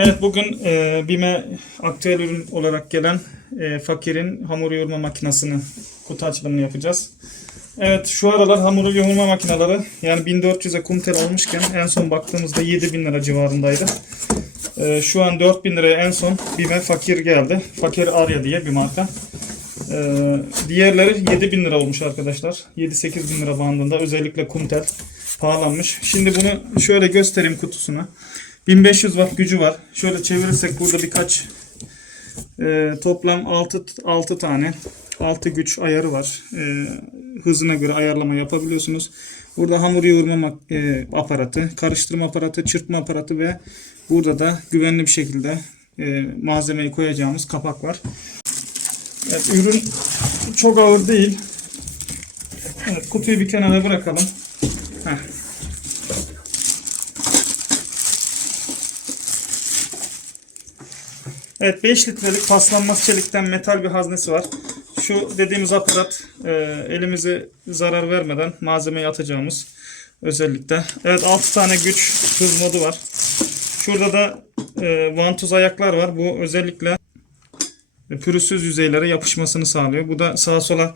Evet bugün e, BİM'e aktüel ürün olarak gelen e, Fakir'in hamur yoğurma makinesini kutu açılımını yapacağız. Evet şu aralar hamur yoğurma makineleri yani 1400'e kumtel olmuşken en son baktığımızda 7000 lira civarındaydı. E, şu an 4000 liraya en son BİM'e Fakir geldi. Fakir Arya diye bir marka. E, diğerleri 7000 lira olmuş arkadaşlar. 7-8 bin lira bandında özellikle kumtel pahalanmış. Şimdi bunu şöyle göstereyim kutusuna. 1500 watt gücü var. Şöyle çevirirsek burada birkaç e, toplam 6 6 tane 6 güç ayarı var. E, hızına göre ayarlama yapabiliyorsunuz. Burada hamur yoğurma e, aparatı, karıştırma aparatı, çırpma aparatı ve burada da güvenli bir şekilde e, malzemeyi koyacağımız kapak var. Evet, ürün çok ağır değil. Evet, kutuyu bir kenara bırakalım. Heh. Evet 5 litrelik paslanmaz çelikten metal bir haznesi var. Şu dediğimiz aparat e, elimize zarar vermeden malzemeyi atacağımız özellikle. Evet 6 tane güç hız modu var. Şurada da e, vantuz ayaklar var. Bu özellikle pürüzsüz yüzeylere yapışmasını sağlıyor. Bu da sağa sola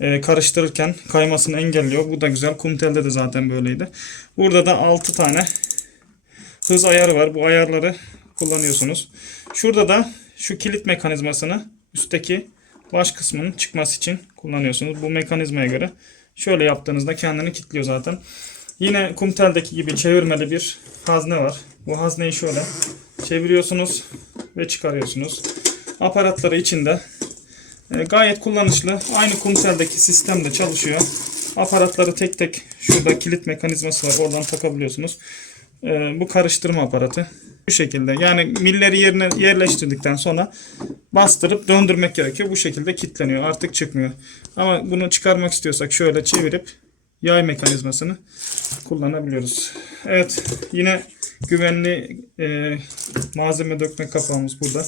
e, karıştırırken kaymasını engelliyor. Bu da güzel. Kumtel'de de zaten böyleydi. Burada da 6 tane hız ayarı var. Bu ayarları kullanıyorsunuz. Şurada da şu kilit mekanizmasını üstteki baş kısmının çıkması için kullanıyorsunuz. Bu mekanizmaya göre şöyle yaptığınızda kendini kilitliyor zaten. Yine kumteldeki gibi çevirmeli bir hazne var. Bu hazneyi şöyle çeviriyorsunuz ve çıkarıyorsunuz. Aparatları içinde e, gayet kullanışlı. Aynı kumteldeki sistemde çalışıyor. Aparatları tek tek şurada kilit mekanizması var. Oradan takabiliyorsunuz. E, bu karıştırma aparatı. Bu şekilde. Yani milleri yerine yerleştirdikten sonra bastırıp döndürmek gerekiyor. Bu şekilde kilitleniyor. Artık çıkmıyor. Ama bunu çıkarmak istiyorsak şöyle çevirip yay mekanizmasını kullanabiliyoruz. Evet. Yine güvenli e, malzeme dökme kapağımız burada.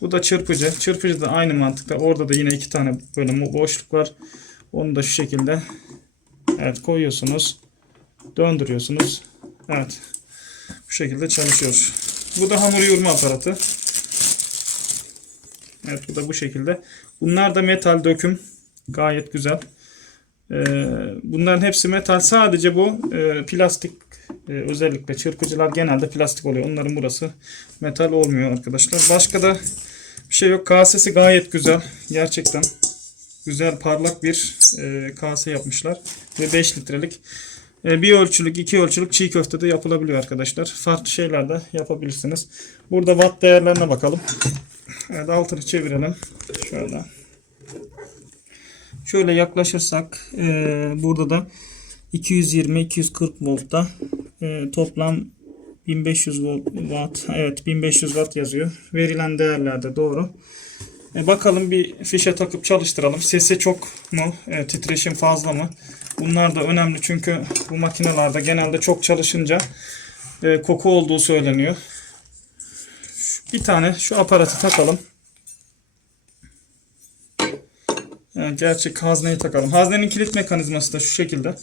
Bu da çırpıcı. Çırpıcı da aynı mantıkta. Orada da yine iki tane böyle boşluk var. Onu da şu şekilde evet koyuyorsunuz. Döndürüyorsunuz. Evet. Bu şekilde çalışıyor. Bu da hamur yoğurma aparatı. Evet bu da bu şekilde. Bunlar da metal döküm. Gayet güzel. Ee, bunların hepsi metal. Sadece bu e, plastik e, özellikle çırpıcılar genelde plastik oluyor. Onların burası metal olmuyor arkadaşlar. Başka da bir şey yok. Kasesi gayet güzel. Gerçekten güzel parlak bir e, kase yapmışlar. Ve 5 litrelik. E, bir ölçülük, iki ölçülük çiğ köfte de yapılabiliyor arkadaşlar. Farklı şeyler de yapabilirsiniz. Burada watt değerlerine bakalım. Evet altını çevirelim. Şöyle. Şöyle yaklaşırsak e, burada da 220-240 voltta e, toplam 1500 volt, watt evet 1500 watt yazıyor. Verilen değerlerde doğru. E, bakalım bir fişe takıp çalıştıralım. Sesi çok mu? E, titreşim fazla mı? Bunlar da önemli çünkü bu makinelerde genelde çok çalışınca e, koku olduğu söyleniyor. Bir tane şu aparatı takalım. Yani gerçek hazneyi takalım. Haznenin kilit mekanizması da şu şekilde.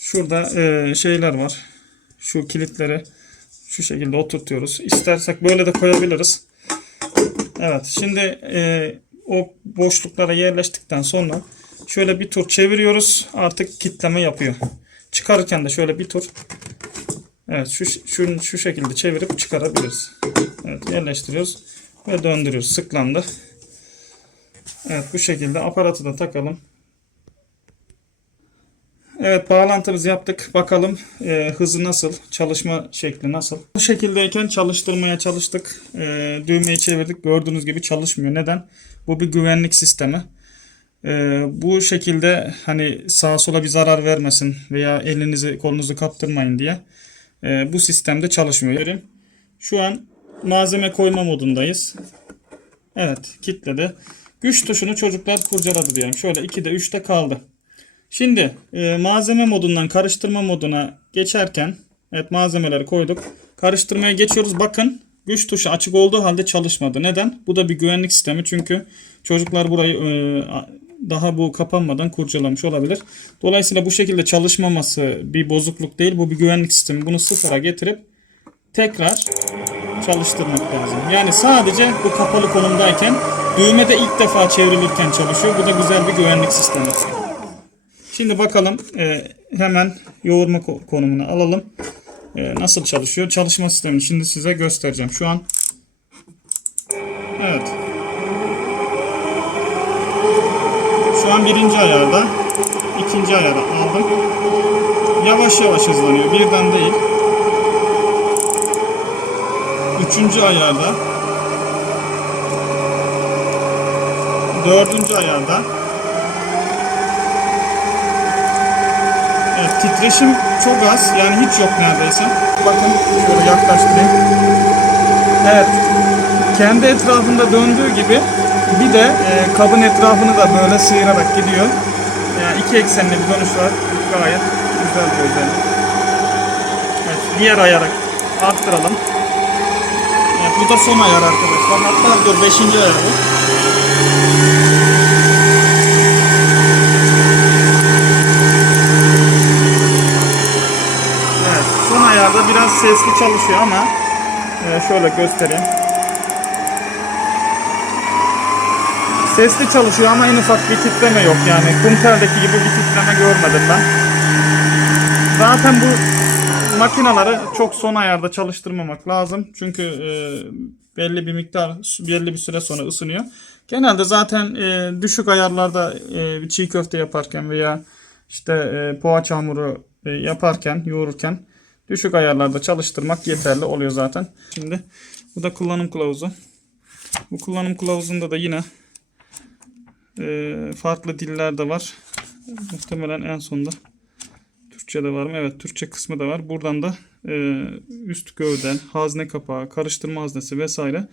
Şurada e, şeyler var. Şu kilitleri şu şekilde oturtuyoruz. İstersek böyle de koyabiliriz. Evet. Şimdi e, o boşluklara yerleştikten sonra şöyle bir tur çeviriyoruz. Artık kitleme yapıyor. Çıkarırken de şöyle bir tur Evet şu, şu, şu şekilde çevirip çıkarabiliriz. Evet yerleştiriyoruz ve döndürüyoruz. Sıklandı. Evet bu şekilde aparatı da takalım. Evet bağlantımızı yaptık. Bakalım e, hızı nasıl, çalışma şekli nasıl. Bu şekildeyken çalıştırmaya çalıştık. E, düğmeyi çevirdik. Gördüğünüz gibi çalışmıyor. Neden? Bu bir güvenlik sistemi. E, bu şekilde hani sağa sola bir zarar vermesin veya elinizi kolunuzu kaptırmayın diye e, bu sistemde çalışmıyor. Şu an malzeme koyma modundayız. Evet kilitledi. Güç tuşunu çocuklar kurcaladı diyelim. Şöyle 2'de 3'te kaldı. Şimdi e, malzeme modundan karıştırma moduna geçerken evet malzemeleri koyduk. Karıştırmaya geçiyoruz. Bakın güç tuşu açık olduğu halde çalışmadı. Neden? Bu da bir güvenlik sistemi çünkü çocuklar burayı e, daha bu kapanmadan kurcalamış olabilir. Dolayısıyla bu şekilde çalışmaması bir bozukluk değil. Bu bir güvenlik sistemi. Bunu sıfıra getirip tekrar çalıştırmak lazım. Yani sadece bu kapalı konumdayken düğme de ilk defa çevrilirken çalışıyor. Bu da güzel bir güvenlik sistemi. Şimdi bakalım e, hemen yoğurma ko- konumuna alalım. E, nasıl çalışıyor? Çalışma sistemini şimdi size göstereceğim. Şu an Evet. Şu an birinci ayarda. ikinci ayara aldım. Yavaş yavaş hızlanıyor. Birden değil. Üçüncü ayarda. Dördüncü ayarda. Evet, titreşim çok az. Yani hiç yok neredeyse. Bakın şöyle yaklaştırayım. Evet. Kendi etrafında döndüğü gibi bir de e, kabın etrafını da böyle sıyırarak gidiyor. Yani iki eksenli bir dönüş var. Gayet güzel bir özellik. Evet, diğer ayarı arttıralım. Evet, bu da son ayar arkadaşlar. Hatta dur 5. ayar bu. Evet, son ayarda biraz sesli çalışıyor ama e, şöyle göstereyim. Sesli çalışıyor ama en ufak bir titreme yok yani. Kumtel'deki gibi bir titreme görmedim ben. Zaten bu makinaları çok son ayarda çalıştırmamak lazım. Çünkü e, belli bir miktar, belli bir süre sonra ısınıyor. Genelde zaten e, düşük ayarlarda e, çiğ köfte yaparken veya işte e, poğaça hamuru e, yaparken, yoğururken düşük ayarlarda çalıştırmak yeterli oluyor zaten. Şimdi bu da kullanım kılavuzu. Bu kullanım kılavuzunda da yine e, farklı diller de var. Muhtemelen en sonda Türkçe'de var mı? Evet Türkçe kısmı da var. Buradan da e, üst gövde, hazne kapağı, karıştırma haznesi vesaire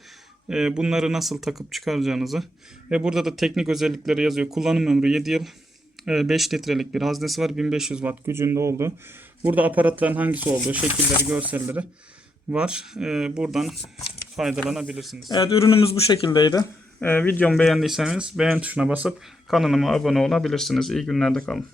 e, bunları nasıl takıp çıkaracağınızı ve burada da teknik özellikleri yazıyor. Kullanım ömrü 7 yıl. e, 5 litrelik bir haznesi var. 1500 watt gücünde olduğu. Burada aparatların hangisi olduğu, şekilleri, görselleri var. E, buradan faydalanabilirsiniz. Evet ürünümüz bu şekildeydi. E, videomu beğendiyseniz beğen tuşuna basıp kanalıma abone olabilirsiniz. İyi günlerde kalın.